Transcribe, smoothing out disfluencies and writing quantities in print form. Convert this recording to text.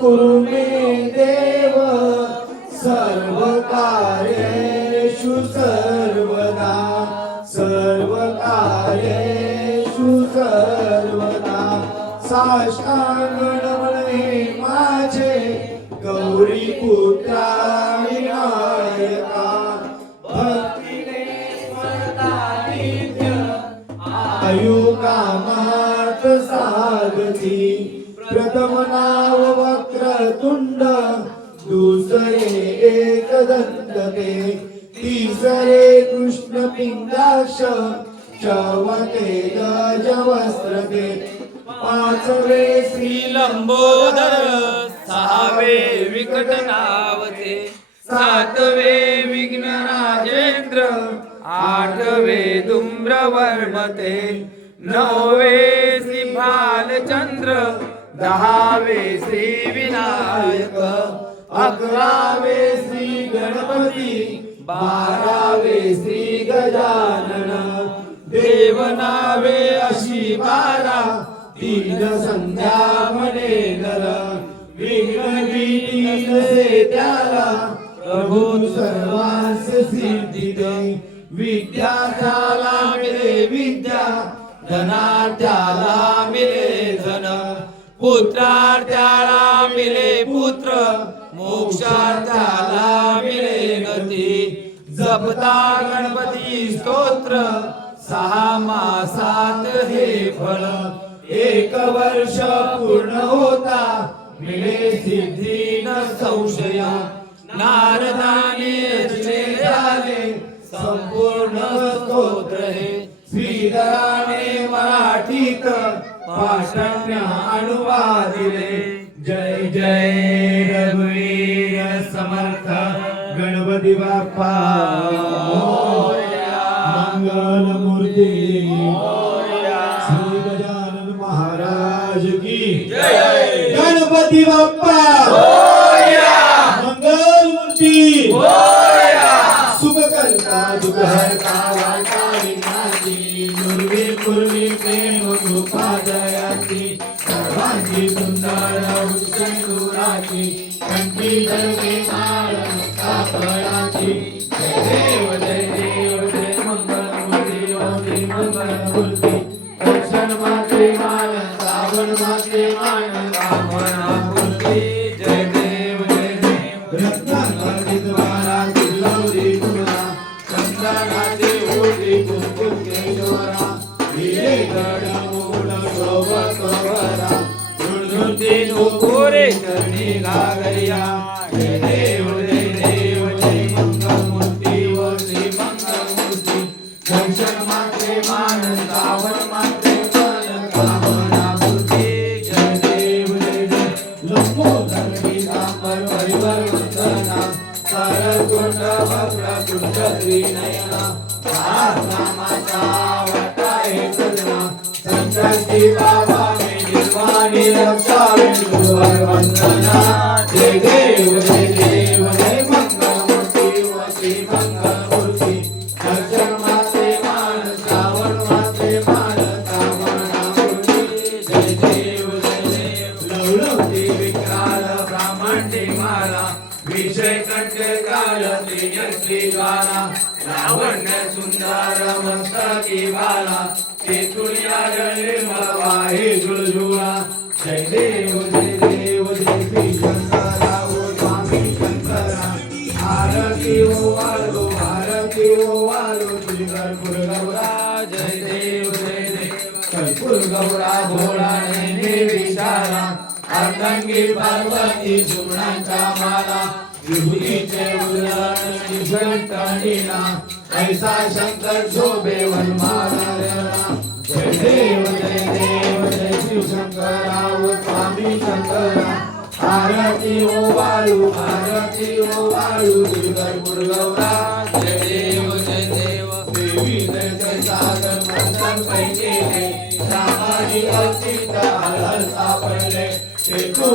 कुरु मे देव सर्वकार्येषु सर्वदा सर्वकार्येषु सर्वदा साष्टांग नमने माझे गौरी पुत्रा विनायका भक्तीने स्मरता नित्य आयु कामात सागती प्रथम नाव वक्रतुंड दुसरे एकदंत ते तिसरे कृष्ण पिंगाक्ष चौथे गजवस्त्र ते पाचवे श्री लंबोदर सहावे विकट नावते सातवे विघ्न राजेंद्र आठवे धूम्रवर्मते नववे श्री भालचंद्र दहावे श्री विनायक अकरावे श्री गणपती बारावे श्री गजानन देवनावे अशी बारा तीन संध्या म्हणे नर विघ्न विनीसे त्याला प्रभू सर्वांस सिद्धी दे विद्या त्याला मिळे विद्या धनार्थ्याला मिळे धन पुत्रार्थ्याला मिळे पुत्र मोक्षार्थ्याला मिळे गती जपता गणपती स्तोत्र 6 मासात हे फळ 1 वर्ष पूर्ण होता मिळे सिद्धी न संशय नारदाने रचले आले संपूर्ण स्तोत्र हे श्रीधराने मराठीत पाषाण्य अनुवादिले जय जय रघुवीर समर्थ गणपती बाप्पा मोरया मंगल मूर्ती मोरया श्री गजानन महाराज की जय गणपती बाप्पा मोरया मंगल मूर्ती मोरया सुख करता दुख हरता वाटा विनाशी नुर्वी पूर्वी प्रेम कृपा दयाची सर्वांची सुंदर उच्चैनुराची कंठी धरणे माळ कापडाची जय देव जय मंगल मूर्ती ओम मंगल मूर्ती दर्शन माते मान रावण माते मान रावण मूर्ती जय देव रत्नांकित द्वारा किल्लौरी गुणा चंद्राचे ओढी कुंकुम केशवरा हिरे गड मूळ शोभकवरा झुणझुणती नोकोरे चरणी गागरिया जय देव जय मंगल मूर्ती व श्री मंगल मूर्ती दर्शन मात्रे मान रावण मात्रे मन कामना मूर्ती जय देव लंबोदर पीतांबर परिवर वंदना सरकुंड वक्र कुंड त्रिनयना नामाचा वाटा एकजना संकटी बाबा मे निर्वाणी रक्षा विष्णुवर वंदना जय देव जय मंगल मूर्ती व श्री मंगल मूर्ती दर्शन माते मान श्रावण माते मान कामना मूर्ती जय देव लवलवती विक्राल ब्राह्मणी माला विषय कंठ काल तेजस्वी ज्वाला लावण्य सुंदर मस्तकी बाला चेतुर्या निर्मल वाहे जुळजुळा जय देव श्री शंकरा ओ स्वामी शंकरा आरती ओ वालो श्री कर्पूर गौरा जय देव कर्पूर गौरा भोळा नेने विचारा अर्धांगी पार्वती सुमणांच्या माला विभूतीचे उलट निषंतणीला ऐसा शंकर शोभे वनमाला जय देव श्री शंकरा ओ स्वामी शंकरा आरती ओ वाळू श्री कर्पूर गौरा जय देव देवी जय सागर मंथन पैकी रामाजी अचित सापडले ते तू